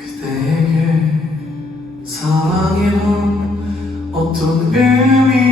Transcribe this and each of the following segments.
그대에게 사랑이란 어떤 의미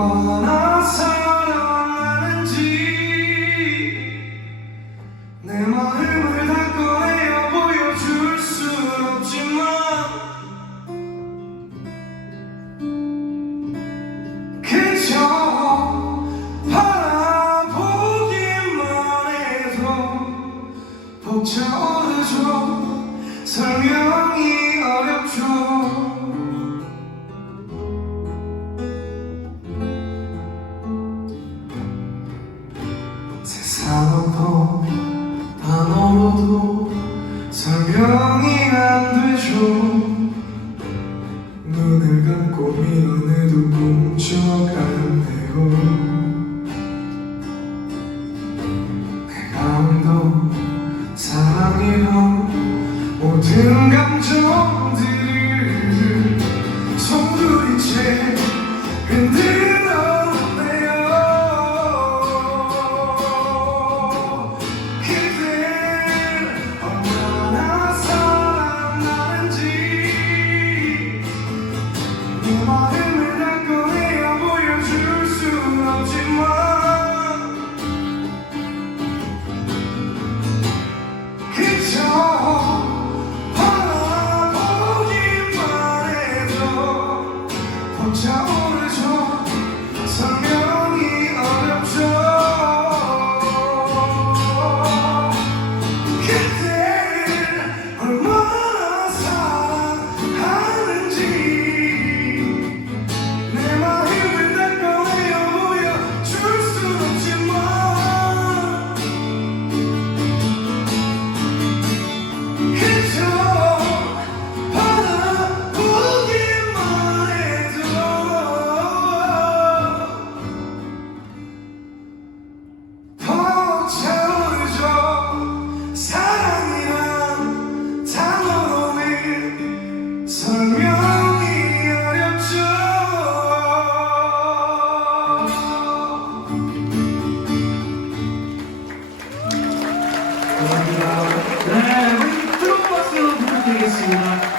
얼마나 사랑하는지 내 마음을 다 꺼내어 보여줄 순 없지만 그저 바라보기만 해도 벅차오르죠. 설명 단어로도 설명이 안 되죠. 눈을 감고 미안해도 뭉쳐가네요. 내 감동 사랑이란 모든 감정 Watch. There we go, so